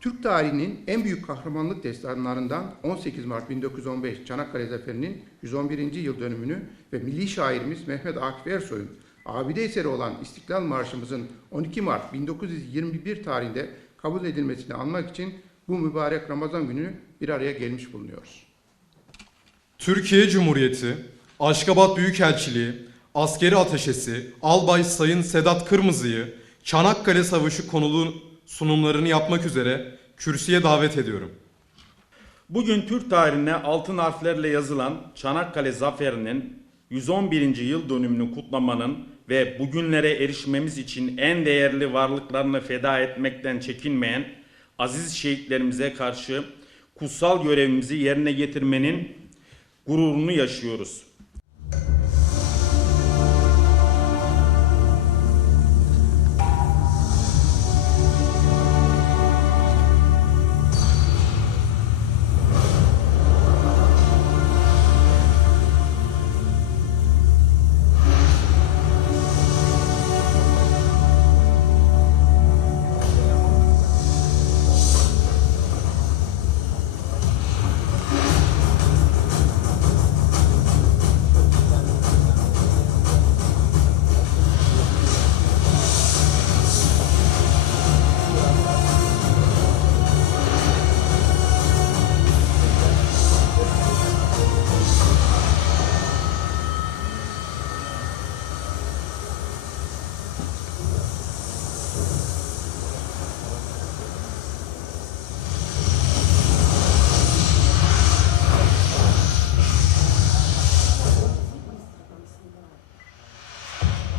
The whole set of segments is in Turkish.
Türk tarihinin en büyük kahramanlık destanlarından 18 Mart 1915 Çanakkale Zaferi'nin 111. yıl dönümünü ve milli şairimiz Mehmet Akif Ersoy'un abide eseri olan İstiklal Marşımızın 12 Mart 1921 tarihinde kabul edilmesini anmak için bu mübarek Ramazan günü bir araya gelmiş bulunuyoruz. Türkiye Cumhuriyeti, Aşkabat Büyükelçiliği, Askeri Ateşesi, Albay Sayın Sedat Kırmızı'yı Çanakkale Savaşı konulu sunumlarını yapmak üzere kürsüye davet ediyorum. Bugün Türk tarihine altın harflerle yazılan Çanakkale Zaferi'nin 111. yıl dönümünü kutlamanın ve bugünlere erişmemiz için en değerli varlıklarını feda etmekten çekinmeyen aziz şehitlerimize karşı kutsal görevimizi yerine getirmenin gururunu yaşıyoruz.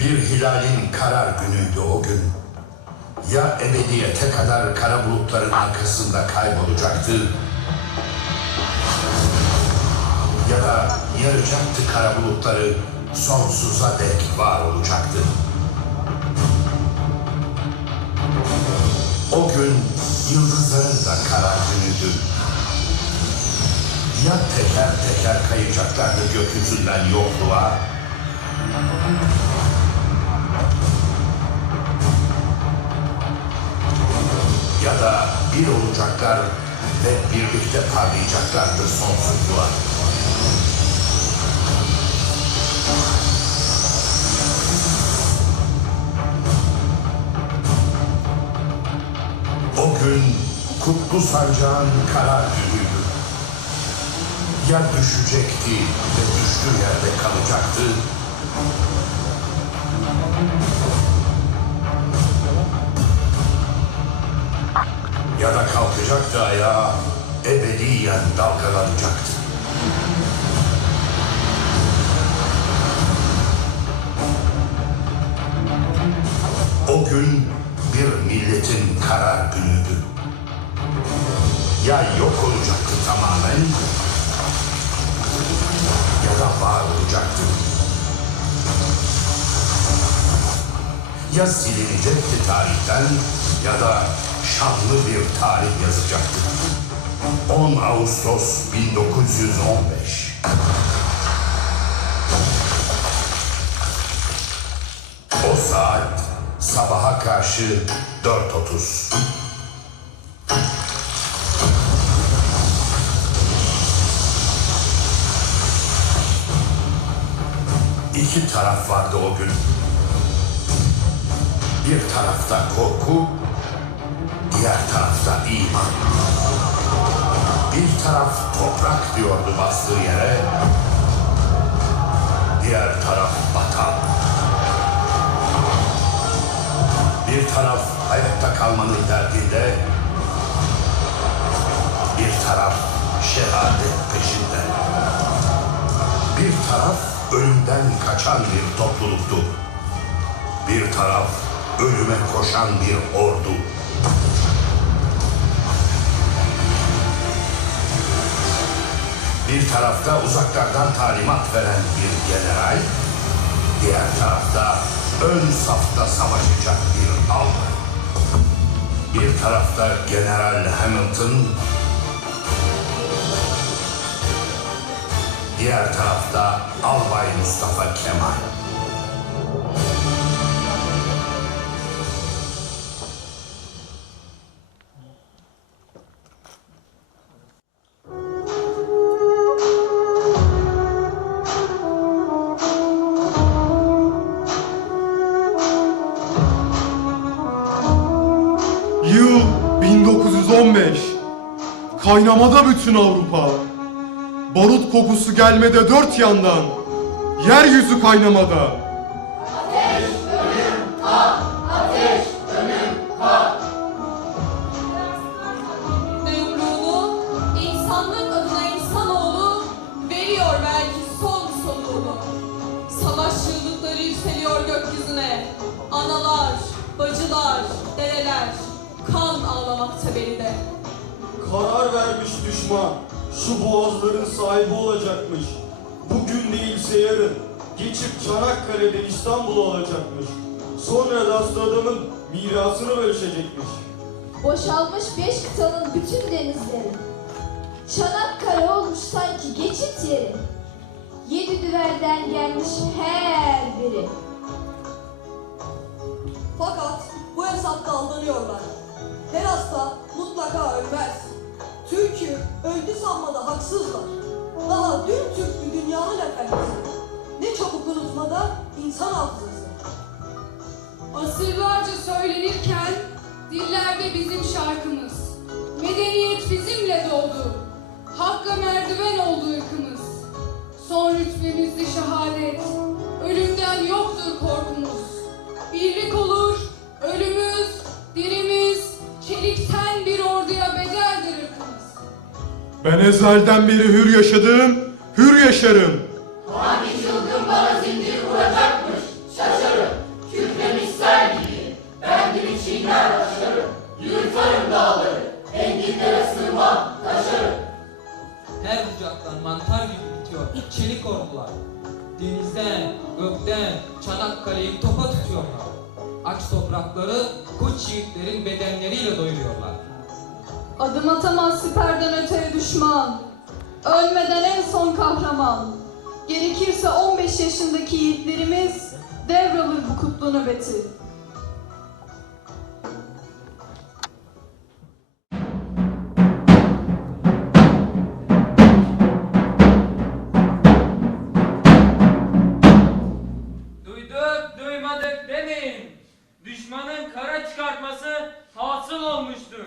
Bir hilalin karar günüydü o gün. Ya ebediyete kadar kara bulutların arkasında kaybolacaktı, ya da yaracaktı kara bulutları, sonsuza dek var olacaktı. O gün yıldızların da karar günüydü. Ya teker teker kayacaklardı gökyüzünden yokluğa, ya da bir olacaklar ve birlikte parlayacaklardı sonsuzluğa. O gün kutlu sancağın karar günüydü. Ya düşecekti ve düştüğü yerde kalacaktı, ya da kalkacaktı ayağa, ebediyen dalgalanacaktı. O gün bir milletin karar günüydü. Ya yok olacaktı tamamen, ya da var olacaktı. Ya silinecekti tarihten, ya da şanlı bir tarih yazacaktı. 10 Ağustos 1915. O saat sabaha karşı 4:30. İki taraf vardı o gün. Bir tarafta korku, diğer tarafta iman. Bir taraf toprak diyordu bastığı yere, diğer taraf vatan. Bir taraf hayatta kalmanın derdinde, bir taraf şehadet peşinde. Bir taraf ölümden kaçan bir topluluktu. Bir taraf ölüme koşan bir ordu. Bir tarafta uzaklardan talimat veren bir general, diğer tarafta ön safta savaşacak bir albay. Bir tarafta General Hamilton, diğer tarafta Albay Mustafa Kemal. Yıl 1915. Kaynamada bütün Avrupa. Barut kokusu gelmede dört yandan. Yeryüzü kaynamada. Ömrünü insanlık adına insanoğlu veriyor belki son soluğunu. Savaş çığlıkları yükseliyor gökyüzüne. Analar, bacılar, dedeler kan ağlamakta beride. Karar vermiş düşman, şu boğazların sahibi olacakmış. Bugün değilse yarın, geçip Çanakkale'de İstanbul olacakmış. Sonra da adamın mirasını bölüşecekmiş. Boşalmış 5 kıtanın bütün denizleri. Çanakkale olmuş sanki geçit yeri. 7 düvelden gelmiş her biri. Fakat bu hesapta aldanıyorlar. Her hasta mutlaka ölmez. Türk'ü öldü sanmada haksızlar. Daha dün Türk'tü dünyanın efendisi. Ne çabuk unutmada insan hafızası. Asırlarca söylenirken dillerde bizim şarkımız. Medeniyet bizimle doğdu. Hakka merdiven oldu ırkımız. Son rütbemizde şehadet. Ölümden yoktur korkumuz. Birlik olur, ölümüz, dirimiz, çelikten bir orduya bedeldir ırkımız. Ben ezelden beri hür yaşadım, hür yaşarım. Hangi çılgın bana zincir vuracakmış? Şaşarım, kükremiş sel gibi. Ben gibi çiğner aşarım. Yırtarım dağları, enginlere sığmam, taşarım. Her bucaktan mantar gibi bitiyor çelik ordular. Denizden, gökten Çanakkale'yi topa tutuyorlar. Aç toprakları koç yiğitlerin bedenleriyle doyuruyorlar. Adım atamaz siperden öteye düşman. Ölmeden en son kahraman. Gerekirse 15 yaşındaki yiğitlerimiz devralır bu kutlu nöbeti. Duyduk, duymadık demeyin. Düşmanın kara çıkartması hasıl olmuştur.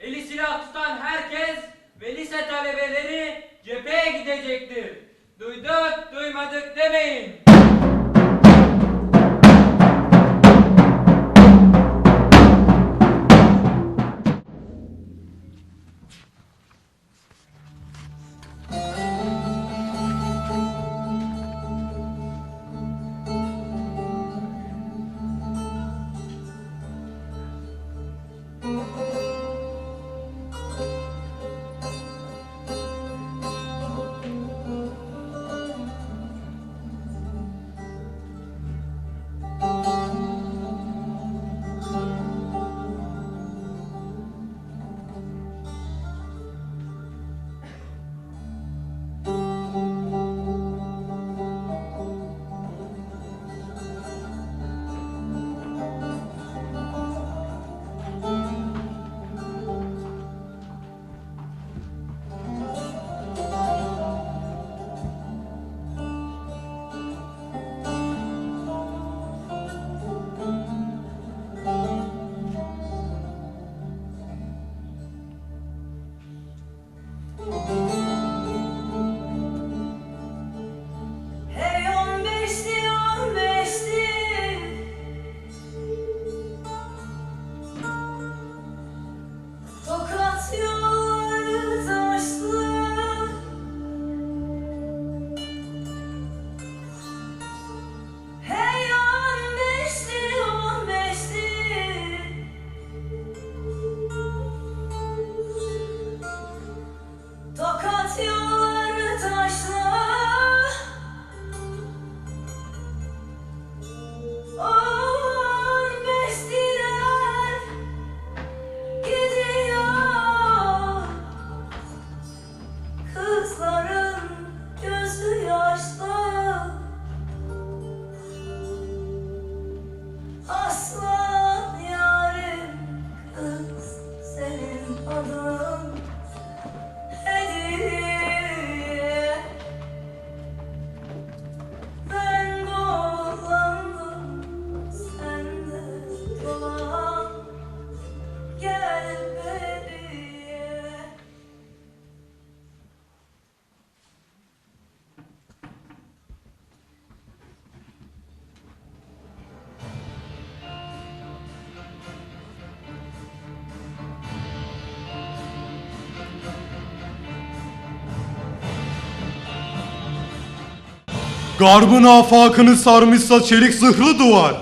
Eli silah tutan herkes ve lise talebeleri cepheye gidecektir. Duyduk, duymadık demeyin. Garbın afakını sarmışsa çelik zırhlı duvar.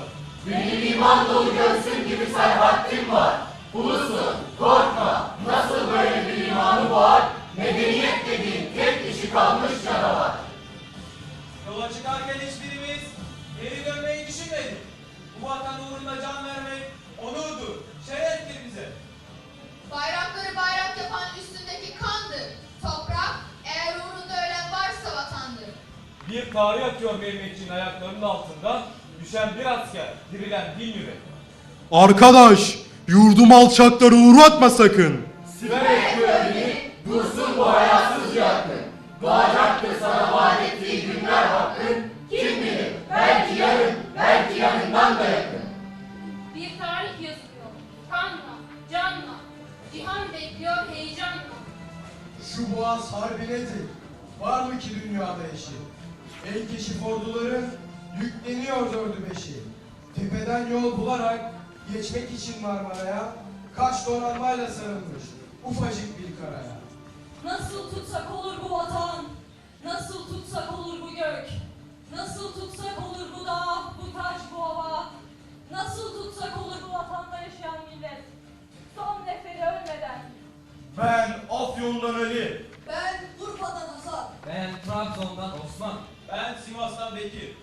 Benim iman dolu göğsüm gibi serhatim var. Ulusun, korkma, nasıl böyle bir imanı boğar? Medeniyet dediğin tek dişi kalmış canavar. Yola çıkarken hiçbirimiz geri dönmeyi düşünmedik. Bu vatan uğruna can vermek onurdur, şereftir bize. Bayrakları bayrak yapan üstündeki kandır. Toprak, eğer uğrunda ölen varsa vatandır. Bir tarih atıyor Mehmetçiğin ayaklarının altında. Düşen bir asker, dirilen bin yürek. Arkadaş, yurdum alçakları uğratma sakın. Siverek gölgeni, dursun bu hayasız yakın. Doğacaktır sana vaat ettiği günler hakkın. Kim bilir, belki yarın, belki yanından da yakın. Bir tarih yazılıyor. Kanla, canla. Cihan bekliyor heyecanla. Şu boğaz harbi nedir? Var mı ki dünyada eşi? El keşif orduların yükleniyor dördü beşi. Tepeden yol bularak geçmek için Marmara'ya kaç donanmayla sarılmış ufacık bir karaya. Nasıl tutsak olur bu vatan? Nasıl tutsak olur bu gök? Nasıl tutsak olur bu dağ, bu taş, bu ova? Nasıl tutsak olur bu vatanda yaşayan millet? Son neferi ölmeden. Ben Afyon'dan Ali. Ben Urfa'dan Hasan. Ben Trabzon'dan Osman. Ben Sivas'tan Bekir.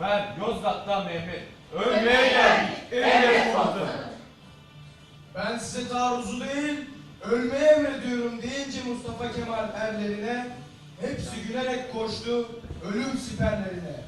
Ben Yozgat'tan Mehmet. Ölmeye geldik, emret komutanım. Ben size taarruzu değil, ölmeye emrediyorum deyince Mustafa Kemal erlerine, hepsi gülerek koştu ölüm siperlerine.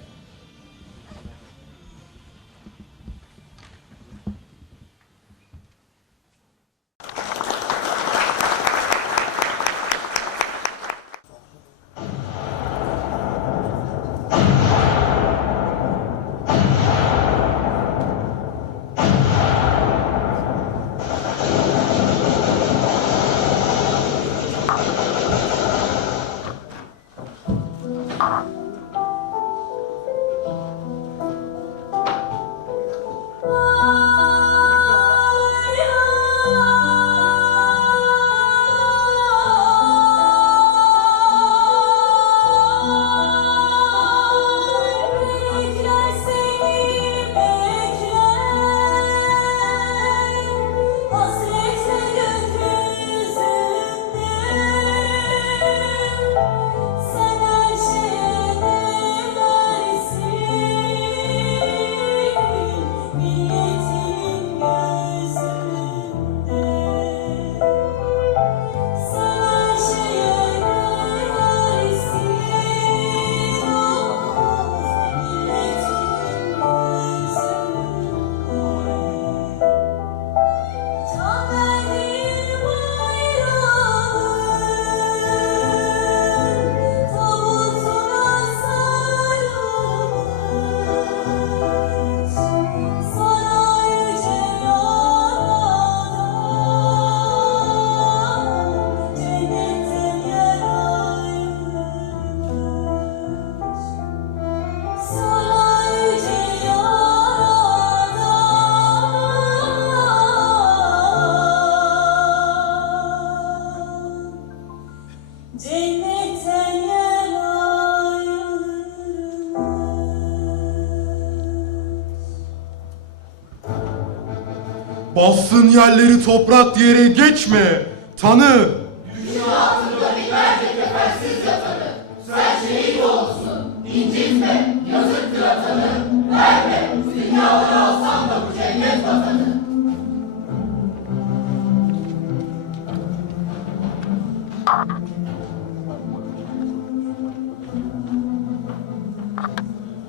Bassın yerleri toprak diyerek geçme. Tanı. Düşün altında binlerce kefensiz yatanı. Sen şehit olsun, incitme, yazıktır atanı. Verme, dünyaları alsan da bu cennet vatanı.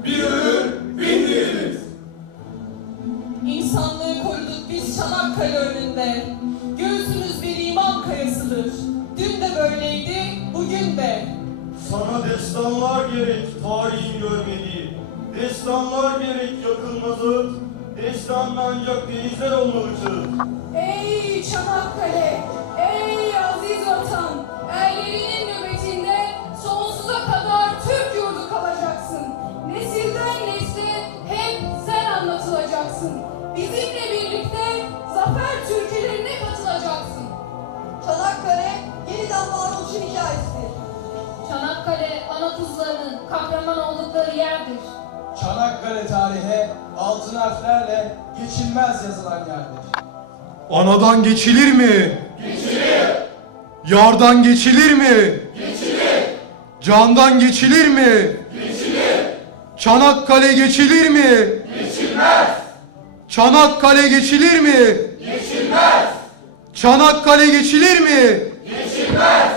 Bir ölür, bin diririz. İnsanlığı koruduk biz Çanakkale önünde. Göğsümüz bir iman kayasıdır. Dün de böyleydi, bugün de. Sana destanlar gerek tarihin görmediği. Destanlar gerek yakılmazı. Destanın ancak denizler olmalıdır. Ey Çanakkale, ey aziz vatan, erlerinin nöbetinde sonsuza kadar Türk yurdu kalacaksın. Nesilden nesle hep sen anlatılacaksın. Bizimle birlikte zafer türkülerine katılacaksın. Çanakkale yeniden varoluşun hikayesidir. Çanakkale ana ana kuzularının kahraman oldukları yerdir. Çanakkale tarihe altın harflerle geçilmez yazılan yerdir. Anadan geçilir mi? Geçilir. Yardan geçilir mi? Geçilir. Candan geçilir mi? Geçilir. Çanakkale geçilir mi? Geçilmez. Çanakkale geçilir mi? Geçilmez. Çanakkale geçilir mi? Geçilmez.